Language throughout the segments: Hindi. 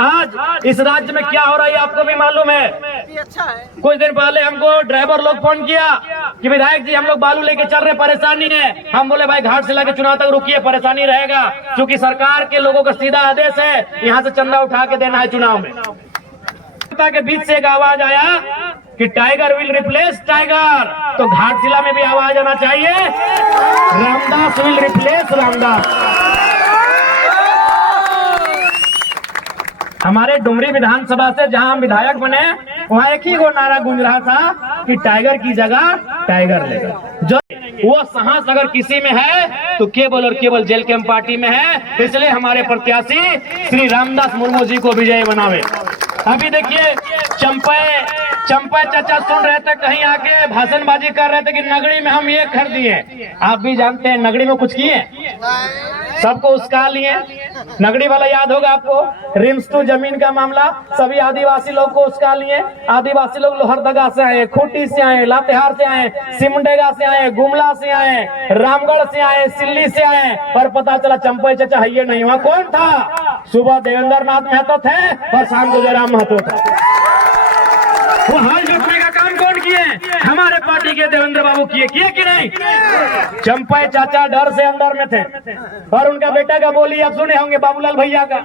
आज इस राज्य में क्या हो रहा है आपको भी मालूम है। कुछ दिन पहले हमको ड्राइवर लोग फोन किया कि विधायक जी हम लोग बालू लेके चल रहे, परेशानी है। हम बोले भाई घाट से लेकर चुनाव तक रुकिए, परेशानी रहेगा, क्योंकि सरकार के लोगों का सीधा आदेश है यहाँ से चंदा उठा के देना है चुनाव में। के बीच से एक आवाज आया कि टाइगर विल रिप्लेस टाइगर, तो घाटशिला में भी आवाज आना चाहिए, रामदास विल रिप्लेस रामदास। हमारे डुमरी विधानसभा से जहां हम विधायक बने वहां एक ही वो नारा गूंज रहा था कि टाइगर की जगह टाइगर लेगा। जो वो साहस अगर किसी में है तो केवल और केवल जेल कैंप पार्टी में है। इसलिए हमारे प्रत्याशी श्री रामदास मुर्मू जी को विजयी बनावे। अभी देखिए चंपा चाचा सुन रहे थे, कहीं आके भाषणबाजी कर रहे थे कि नगरी में हम ये कर दिए। आप भी जानते हैं नगरी में कुछ किए, सबको उसका लिए। नगरी वाला याद होगा आपको, रिम्स टू जमीन का मामला, सभी आदिवासी लोग को उसका लिए। आदिवासी लोग लोहरदगा से आए, खूंटी से आए, लातेहार से आए, सिमडेगा से आए, गुमला से आए, रामगढ़ से आए, सिल्ली से आए, पर पता चला चंपा चाचा है ये नहीं। वहाँ कौन था? सुबह देवेंद्र नाथ महतो थे और शाम को जयराम महतो था। वो हाल जोड़ने का काम कौन किए? हमारे पार्टी के देवेंद्र बाबू किए कि नहीं? चंपा चाचा डर से अंदर में थे और उनका बेटा का बोली आप सुने होंगे, बाबूलाल भैया का।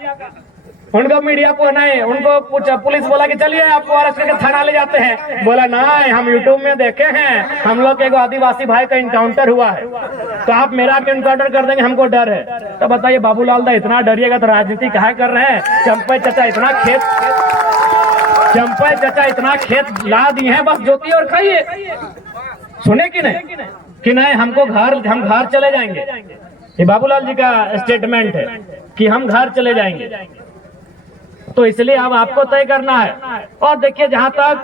उनको मीडिया को नहीं, उनको पूछा, पुलिस बोला कि चलिए आपको अरेस्ट करके थाना ले जाते हैं। बोला नहीं, हम यूट्यूब में देखे हैं, हम लोग के आदिवासी भाई का इनकाउंटर हुआ है, तो आप मेरा इनकाउंटर कर देंगे, हमको डर है। तो बताइए बाबूलाल दा इतना डरिएगा तो राजनीति कहा कर रहे हैं? चंपा चाचा इतना खेत ला दिए हैं, बस जोतिए और खाइए। सुने कि नहीं हम घर चले जाएंगे। ये बाबूलाल जी का स्टेटमेंट है कि हम घर चले जाएंगे। तो इसलिए अब आपको तय करना है। और देखिए जहां तक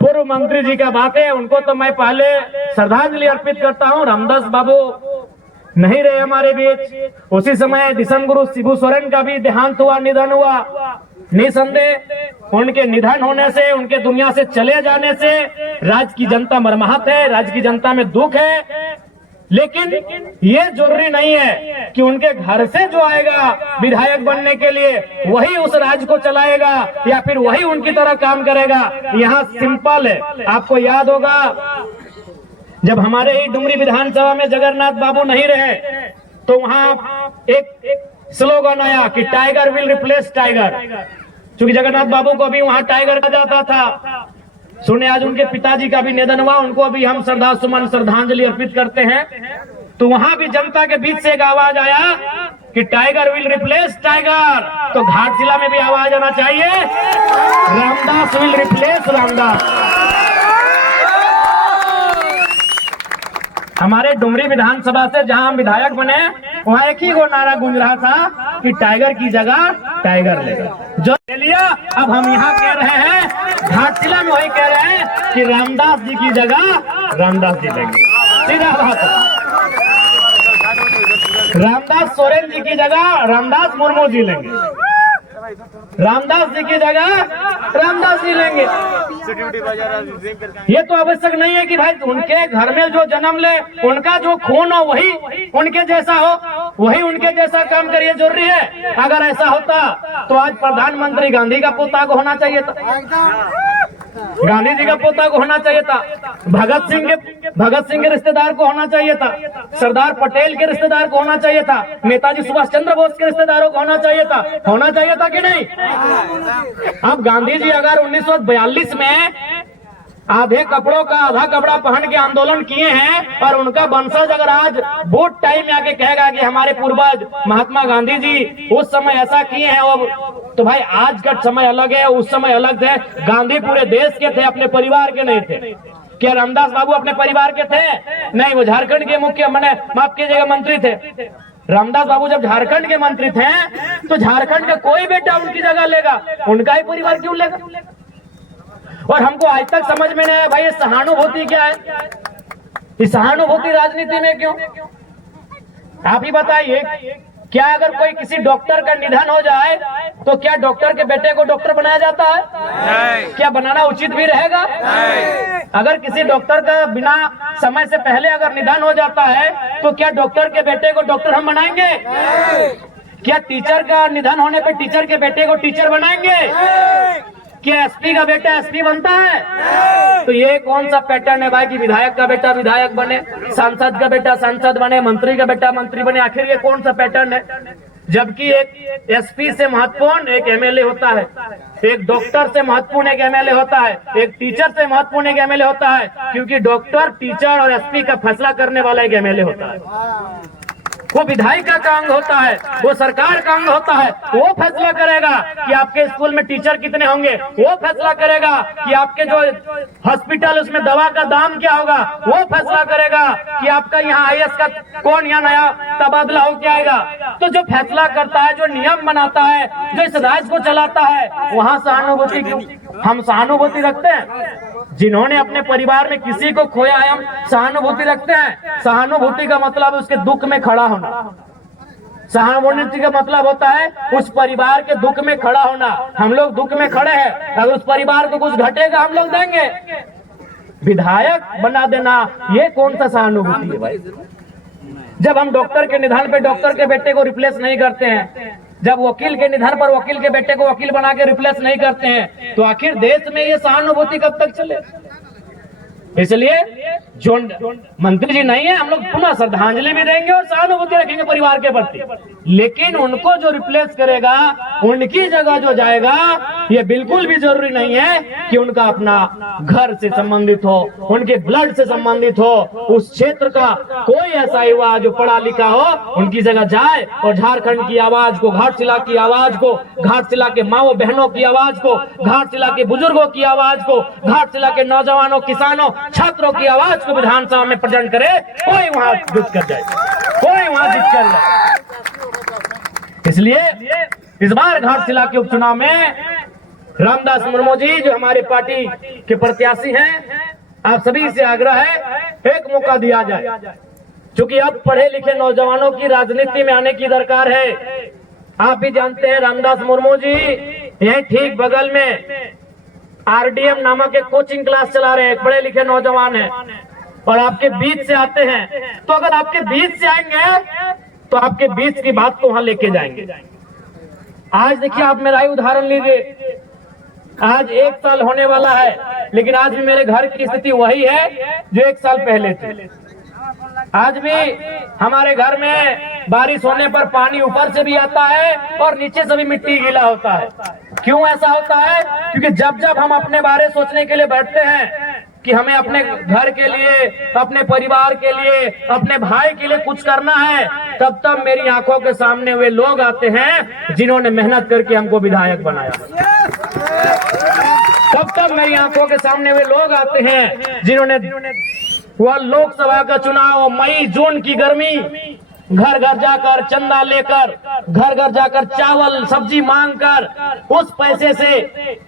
पूर्व मंत्री जी का बात है, उनको तो मैं पहले श्रद्धांजलि अर्पित करता हूं। रामदास बाबू नहीं रहे हमारे बीच। उसी समय दिसम गुरु शिबू सोरेन का भी देहांत हुआ, निधन हुआ। निसंदेह उनके निधन होने से, उनके दुनिया से चले जाने से राज्य की जनता मर्माहत है, राज्य की जनता में दुख है। लेकिन ये जरूरी नहीं है कि उनके घर से जो आएगा विधायक बनने के लिए वही उस राज्य को चलाएगा या फिर वही उनकी तरह काम करेगा। यहाँ सिंपल है। आपको याद होगा जब हमारे ही डुमरी विधानसभा में जगन्नाथ बाबू नहीं रहे तो वहाँ एक स्लोगन आया कि टाइगर विल रिप्लेस टाइगर, क्योंकि जगन्नाथ बाबू को भी वहाँ टाइगर कहा जाता था। सुने आज उनके पिताजी का भी निधन हुआ, उनको भी हम श्रद्धांजलि अर्पित करते हैं। तो वहां भी जनता के बीच से एक आवाज आया कि टाइगर विल रिप्लेस टाइगर, तो घाटशिला में भी आवाज आना चाहिए, रामदास विल रिप्लेस रामदास। हमारे डुमरी विधानसभा से जहां हम विधायक बने वहां एक ही वो नारा गूंज रहा था कि टाइगर की जगह टाइगर लेगा। जो ले लिया, अब हम यहाँ कह रहे हैं, घाटशिला में वही कह रहे हैं कि रामदास जी की जगह रामदास जी लेंगे। सीधा बात है, रामदास सोरेन जी की जगह रामदास मुर्मू जी लेंगे, रामदास जी की जगह रामदास जी लेंगे। ये तो आवश्यक नहीं है कि भाई उनके घर में जो जन्म ले, उनका जो खून हो वही उनके जैसा हो, वही उनके जैसा काम करिए, जरूरी है। अगर ऐसा होता तो आज प्रधानमंत्री गांधी का पोता को होना चाहिए था, गांधी जी का पोता को होना चाहिए था, भगत सिंह के रिश्तेदार को होना चाहिए था, सरदार पटेल के रिश्तेदार को होना चाहिए था, नेताजी सुभाष चंद्र बोस के रिश्तेदारों को होना चाहिए था कि नहीं? अब गांधी जी अगर 1942 में आधे कपड़ों का आधा कपड़ा पहन के आंदोलन किए हैं और उनका वंशज अगर आज वोट टाइम में आके कहेगा कि हमारे पूर्वज महात्मा गांधी जी उस समय ऐसा किए हैं, तो भाई आज का समय अलग है, उस समय अलग थे। गांधी पूरे देश के थे, अपने परिवार के नहीं थे। क्या रामदास बाबू अपने परिवार के थे? नहीं, वो झारखंड के माफ कीजिएगा मंत्री थे। रामदास बाबू जब झारखंड के मंत्री थे तो झारखंड का कोई बेटा उनकी जगह लेगा, उनका ही परिवार क्यों लेगा? और हमको आज तक समझ में नहीं आया भाई ये सहानुभूति क्या है, इस सहानुभूति राजनीति में क्यों? आप ही बताइए, क्या अगर कोई किसी डॉक्टर का निधन हो जाए तो क्या डॉक्टर के बेटे को डॉक्टर बनाया जाता है? नहीं। क्या बनाना उचित भी रहेगा? नहीं। अगर किसी डॉक्टर का बिना समय से पहले अगर निधन हो जाता है तो क्या डॉक्टर के बेटे को डॉक्टर हम बनाएंगे? नहीं। क्या टीचर का निधन होने पे टीचर के बेटे को टीचर बनाएंगे? क्या एसपी का बेटा एसपी बनता है? तो ये कौन सा पैटर्न है भाई कि विधायक का बेटा विधायक बने, सांसद का बेटा सांसद बने, मंत्री का बेटा मंत्री बने? आखिर ये कौन सा पैटर्न है? जबकि एक एसपी से महत्वपूर्ण एक एमएलए होता है, एक डॉक्टर से महत्वपूर्ण एक एमएलए होता है, एक टीचर से महत्वपूर्ण एक एमएलए होता है, क्योंकि डॉक्टर, टीचर और एसपी का फैसला करने वाला एक एमएलए होता है। वो विधायिका का अंग होता है, वो सरकार का अंग होता है। वो फैसला करेगा कि आपके स्कूल में टीचर कितने होंगे, वो फैसला करेगा कि आपके जो हॉस्पिटल उसमें दवा का दाम क्या होगा, वो फैसला करेगा कि आपका यहाँ आईएएस का कौन यहाँ नया तबादला हो के आएगा। तो जो फैसला करता है, जो नियम बनाता है, जो इस राज्य को चलाता है, वहाँ सहानुभूति क्यों? हम सहानुभूति रखते हैं? जिन्होंने अपने परिवार में किसी को खोया है, हम सहानुभूति रखते हैं? सहानुभूति का मतलब उसके दुख में खड़ा होना। सहानुभूति का मतलब होता है उस परिवार के दुख में खड़ा होना। हम लोग दुख में खड़े हैं, अगर उस परिवार को कुछ घटेगा हम लोग देंगे। विधायक बना देना, ये कौन सा सहानुभूति है भाई? जब हम डॉक्टर के निधन पे डॉक्टर के बेटे को रिप्लेस नहीं करते हैं, जब वकील के निधन पर वकील के बेटे को वकील बना के रिप्लेस नहीं करते हैं, तो आखिर देश में ये सहानुभूति कब तक चले? इसलिए जो मंत्री जी नहीं है, हम लोग पुनः श्रद्धांजलि भी देंगे और सहानुभूति रखेंगे परिवार के प्रति, लेकिन उनको जो रिप्लेस करेगा, उनकी जगह जो जाएगा, ये बिल्कुल भी जरूरी नहीं है कि उनका अपना घर से संबंधित हो, उनके ब्लड से संबंधित हो, उस क्षेत्र का कोई ऐसा युवा जो पढ़ा लिखा हो, उनकी जगह जाए और झारखंड की आवाज को, घाटशिला की आवाज को, घाटशिला के माओ बहनों की आवाज को, घाटशिला के बुजुर्गों की आवाज को, घाटशिला के नौजवानों, किसानों, छात्रों की आवाज को विधानसभा में प्रेजेंट करे, कोई वहां जिद कर जाए, कोई वहां जिद कर जाए। इसलिए इस बार घाटशिला के उपचुनाव में रामदास मुर्मू जी जो हमारे पार्टी के प्रत्याशी हैं, आप सभी से आग्रह है एक मौका दिया जाए, क्योंकि अब पढ़े लिखे नौजवानों की राजनीति में आने की दरकार है। आप भी जानते हैं रामदास मुर्मू जी यही ठीक बगल में आरडीएम नामक एक कोचिंग क्लास चला रहे हैं, पढ़े लिखे नौजवान हैं और आपके बीच से आते हैं। तो अगर आपके बीच से आएंगे तो आपके बीच की बात को वहां लेके जाएंगे। आज देखिए, आप मेरा ही उदाहरण लीजिए, आज 1 साल होने वाला है, लेकिन आज भी मेरे घर की स्थिति वही है जो 1 साल पहले थी। आज भी हमारे घर में बारिश होने पर पानी ऊपर से भी आता है और नीचे से भी मिट्टी गीला होता है। क्यों ऐसा होता है? क्योंकि जब जब हम अपने बारे सोचने के लिए बैठते हैं कि हमें अपने घर के लिए, अपने परिवार के लिए, अपने भाई के लिए कुछ करना है, तब तब मेरी आंखों के सामने वे लोग आते हैं जिन्होंने मेहनत करके हमको विधायक बनाया। तब तब मेरी आंखों के सामने वे लोग आते हैं जिन्होंने वह लोकसभा का चुनाव, मई जून की गर्मी, घर घर जाकर चंदा लेकर, घर घर जाकर चावल सब्जी मांगकर, उस पैसे से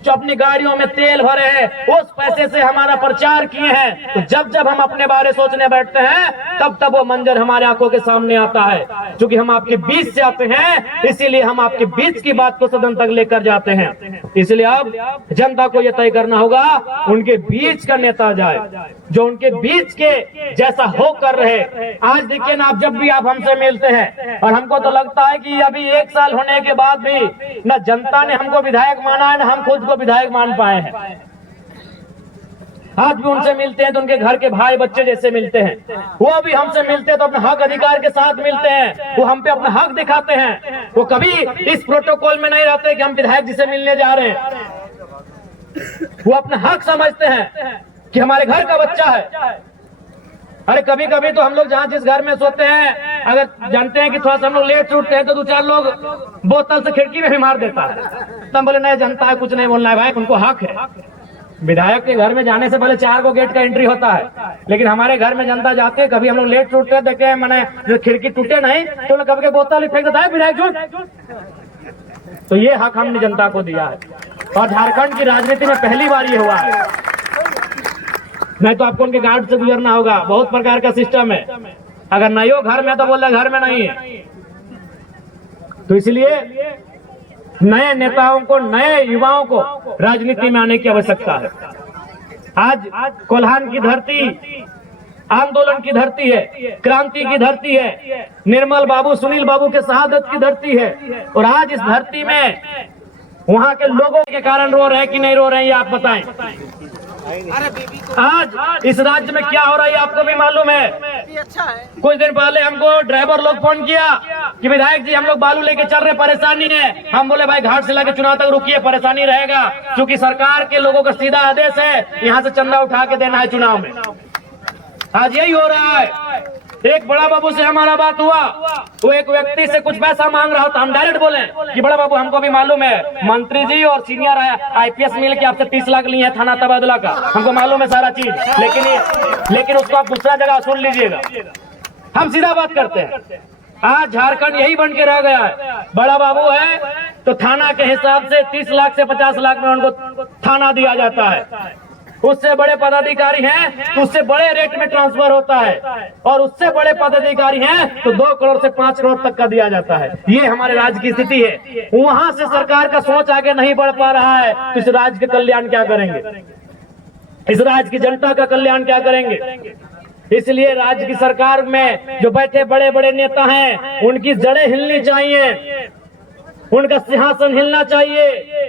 जो अपनी गाड़ियों में तेल भरे हैं, उस पैसे से हमारा प्रचार किए हैं। तो जब जब हम अपने बारे सोचने बैठते हैं, तब तब वो मंजर हमारे आंखों के सामने आता है। क्योंकि हम आपके बीच से आते हैं, इसीलिए हम आपके बीच की बात को सदन तक लेकर जाते हैं। इसलिए अब जनता को यह तय करना होगा, उनके बीच का नेता जाए जो उनके बीच के जैसा होकर रहे। आज देखिए ना, आप जब भी आप हमसे मिलते हैं, और हमको तो लगता है कि अभी 1 साल होने के बाद भी न जनता ने हमको विधायक माना है, न हम खुद को विधायक मान पाए हैं। आज भी उनसे मिलते हैं तो उनके घर के भाई बच्चे जैसे मिलते हैं। वो भी हमसे मिलते हैं तो अपने हक अधिकार के साथ मिलते हैं, वो हम पे अपना हक दिखाते हैं। वो कभी इस प्रोटोकॉल में नहीं रहते कि हम विधायक जी से मिलने जा रहे हैं। वो अपना हक समझते हैं कि हमारे घर का बच्चा है। अरे कभी कभी तो हम लोग जहाँ जिस घर में सोते हैं, अगर जानते हैं कि थोड़ा सा हम लोग लेट उठते हैं, तो 2-4 लोग बोतल से खिड़की में भी मार देता है। तब बोले नहीं, जनता है, कुछ नहीं बोलना है भाई, उनको हक है। विधायक के घर में जाने से पहले 4 को गेट का एंट्री होता है, लेकिन हमारे घर में जनता जाती है, कभी हम लोग लेट उठते हैं, देखे मैंने खिड़की टूटे नहीं तो कभी के बोतल फेंक देता है विधायक झूठ। तो ये हक हमने जनता को दिया है, और झारखंड की राजनीति में पहली बार ये हुआ है। नहीं तो आपको उनके गार्ड से गुजरना होगा, बहुत प्रकार का सिस्टम है। अगर नहीं हो घर में तो बोल रहे घर में नहीं है। तो इसलिए नए नेताओं को, नए युवाओं को राजनीति में आने की आवश्यकता है। आज कोल्हान की धरती आंदोलन की धरती है, क्रांति की धरती है, निर्मल बाबू, सुनील बाबू के शहादत की धरती है। और आज इस धरती में वहां के लोगों के कारण रो रहे हैं कि नहीं रो रहे हैं, ये आप बताएं। आज इस राज्य में क्या हो रहा है आपको भी मालूम है। कुछ दिन पहले हमको ड्राइवर लोग फोन किया कि विधायक जी हम लोग बालू लेके चल रहे, परेशानी है। हम बोले भाई घाट से लेकर चुनाव तक रुकिए, परेशानी रहेगा, क्योंकि सरकार के लोगों का सीधा आदेश है यहाँ से चंदा उठा के देना है चुनाव में। आज यही हो रहा है। एक बड़ा बाबू से हमारा बात हुआ, वो एक व्यक्ति से कुछ पैसा मांग रहा था। हम डायरेक्ट बोले कि बड़ा बाबू हमको भी मालूम है, मंत्री जी और सीनियर IPS मिल के आपसे 30 लाख लिए हैं थाना तबादला का, हमको मालूम है सारा चीज, लेकिन उसको आप दूसरा जगह सुन लीजिएगा। हम सीधा बात करते हैं। आज झारखंड यही बन के रह गया है। बड़ा बाबू है तो थाना के हिसाब से 30 लाख से 50 लाख में उनको थाना दिया जाता है। उससे बड़े पदाधिकारी हैं तो उससे बड़े रेट में ट्रांसफर होता है, और उससे बड़े पदाधिकारी हैं तो 2 करोड़ से 5 करोड़ तक का दिया जाता है। ये हमारे राज्य की स्थिति है। वहां से सरकार का सोच आगे नहीं बढ़ पा रहा है तो इस राज्य का कल्याण क्या करेंगे, इस राज्य की जनता का कल्याण क्या करेंगे। इसलिए राज्य की सरकार में जो बैठे बड़े बड़े नेता हैं उनकी जड़ें हिलनी चाहिए, उनका सिंहासन हिलना चाहिए,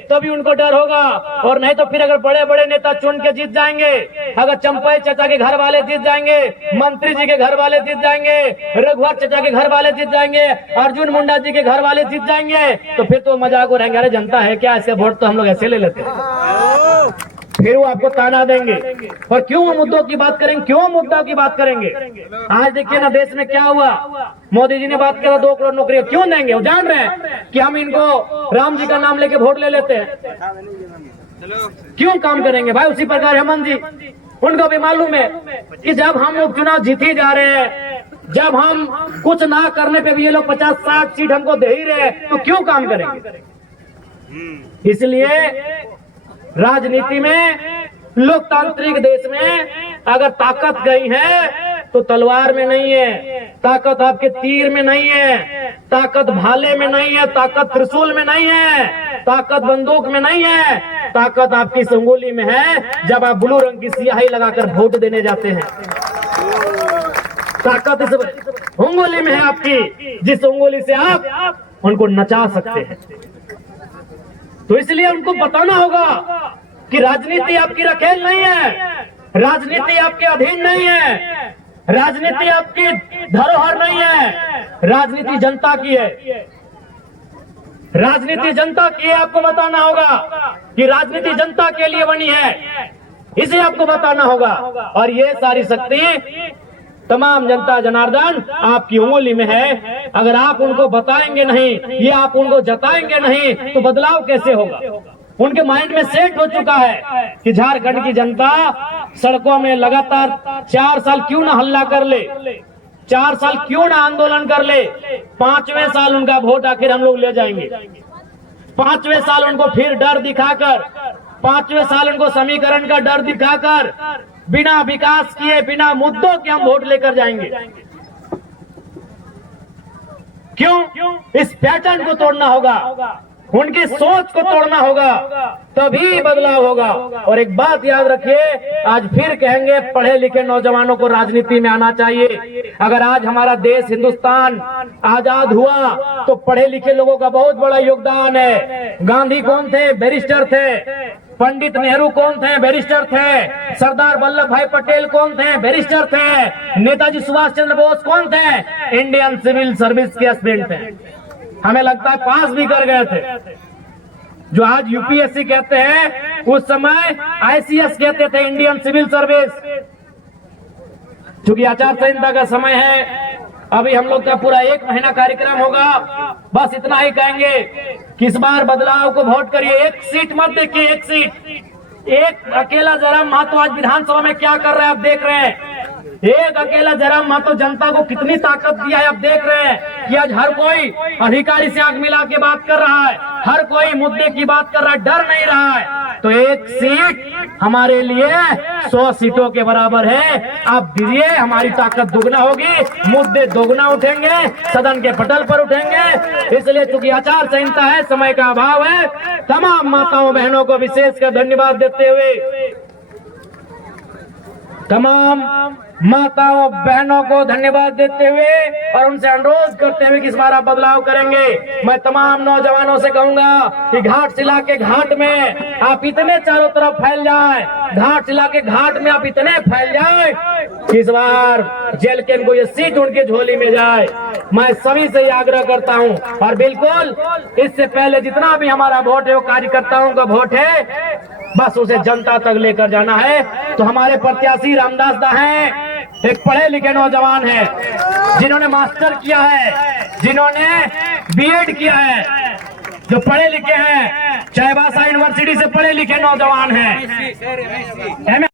तभी उनको डर होगा। और नहीं तो फिर अगर बड़े बड़े नेता चुन के जीत जाएंगे, अगर चंपई चाचा के घर वाले जीत जाएंगे, मंत्री जी के घर वाले जीत जाएंगे, रघुवर चाचा के घर वाले जीत जाएंगे, अर्जुन मुंडा जी के घर वाले जीत जाएंगे, तो फिर तो मजाक रहेंगे, अरे जनता है क्या, ऐसे वोट तो हम लोग ऐसे ले लेते हैं। फिर वो आपको ताना देंगे। और क्यों वो मुद्दों की बात करेंगे, क्यों मुद्दा की बात करेंगे। आज देखिए ना देश में क्या हुआ, मोदी जी ने बात करा 2 करोड़ नौकरियां क्यों देंगे। वो जान रहे हैं कि हम इनको राम जी का नाम लेके वोट ले लेते हैं, क्यों काम करेंगे भाई। उसी प्रकार हेमंत जी, उनको भी मालूम है कि जब हम लोग चुनाव जीत ही जा रहे हैं, जब हम कुछ ना करने पे भी ये लोग 50-60 सीट हमको दे ही रहे हैं, तो क्यों काम करेंगे। इसलिए राजनीति में, लोकतांत्रिक देश में अगर ताकत गई है तो तलवार में नहीं है, ताकत आपके तीर में नहीं है, ताकत भाले में नहीं है, ताकत त्रिशूल में नहीं है, ताकत बंदूक में नहीं है, ताकत आपकी इस उंगली में है जब आप ब्लू रंग की स्याही लगाकर वोट देने जाते हैं। ताकत इस उंगली में है आपकी, जिस उंगली से आप उनको नचा सकते हैं। तो इसलिए उनको बताना होगा कि राजनीति आपकी रखेल नहीं है, राजनीति आपके अधीन नहीं है, राजनीति आपकी धरोहर नहीं है, राजनीति जनता की है, राजनीति जनता की है। आपको बताना होगा कि राजनीति जनता के लिए बनी है, इसे आपको बताना होगा। और ये सारी शक्ति तमाम जनता जनार्दन आपकी उंगली में है। अगर आप उनको बताएंगे नहीं, ये आप उनको जताएंगे नहीं, तो बदलाव कैसे होगा। उनके माइंड में सेट हो चुका है कि झारखंड की जनता सड़कों में लगातार 4 साल क्यों ना हल्ला कर ले, 4 साल क्यों ना आंदोलन कर ले, 5वें साल उनका वोट आखिर हम लोग ले जाएंगे। 5वें साल उनको फिर डर दिखाकर, 5वें साल उनको समीकरण का डर दिखाकर, बिना विकास किए, बिना मुद्दों के हम वोट लेकर जाएंगे। क्यों? इस पैटर्न को तोड़ना होगा, उनकी सोच को तोड़ना होगा, तभी बदलाव होगा। और एक बात याद रखिए, आज फिर कहेंगे पढ़े लिखे नौजवानों को राजनीति में आना चाहिए। अगर आज हमारा देश हिंदुस्तान आजाद हुआ तो पढ़े लिखे लोगों का बहुत बड़ा योगदान है। गांधी कौन थे? बैरिस्टर थे। पंडित नेहरू कौन थे? बैरिस्टर थे। सरदार वल्लभ भाई पटेल कौन थे? बैरिस्टर थे। नेताजी सुभाष चंद्र बोस कौन थे? इंडियन सिविल सर्विस के एस्पिरेंट थे। हमें लगता है पास भी कर गए थे। जो आज यूपीएससी कहते हैं, उस समय ICS कहते थे, इंडियन सिविल सर्विस। चूंकि आचार संहिता का समय है, अभी हम लोग का पूरा 1 महीना कार्यक्रम होगा। बस इतना ही कहेंगे कि इस बार बदलाव को वोट करिए। 1 सीट मत देखिए, 1 सीट, एक अकेला जयराम महतो आज विधानसभा में क्या कर रहे हैं आप देख रहे हैं। एक अकेला जयराम महतो जनता को कितनी ताकत दिया है आप देख रहे हैं कि आज हर कोई अधिकारी से आंख मिला के बात कर रहा है, हर कोई मुद्दे की बात कर रहा है, डर नहीं रहा है। तो 1 सीट हमारे लिए 100 सीटों के बराबर है। आप दीजिए, हमारी ताकत दुगना होगी, मुद्दे दोगुना उठेंगे, सदन के पटल पर उठेंगे। इसलिए चूंकि आचार संहिता है, समय का अभाव है, तमाम माताओं बहनों को विशेषकर धन्यवाद देते हुए, तमाम माताओं बहनों को धन्यवाद देते हुए और उनसे अनुरोध करते हुए कि इस बार आप बदलाव करेंगे। मैं तमाम नौजवानों से कहूंगा कि घाटशिला के घाट में आप इतने चारों तरफ फैल जाएं, घाटशिला के घाट में आप इतने फैल जाएं कि इस बार जेलकेन को ये सीट उनकी झोली में जाए। मैं सभी से आग्रह करता हूं और बिल्कुल इससे पहले जितना भी हमारा वोट है वो कार्यकर्ताओं का वोट है, बस उसे जनता तक लेकर जाना है। तो हमारे प्रत्याशी रामदास दा हैं, एक पढ़े लिखे नौजवान है जिन्होंने मास्टर किया है, जिन्होंने बीएड किया है, जो पढ़े लिखे हैं, चाईबासा यूनिवर्सिटी से पढ़े लिखे नौजवान हैं।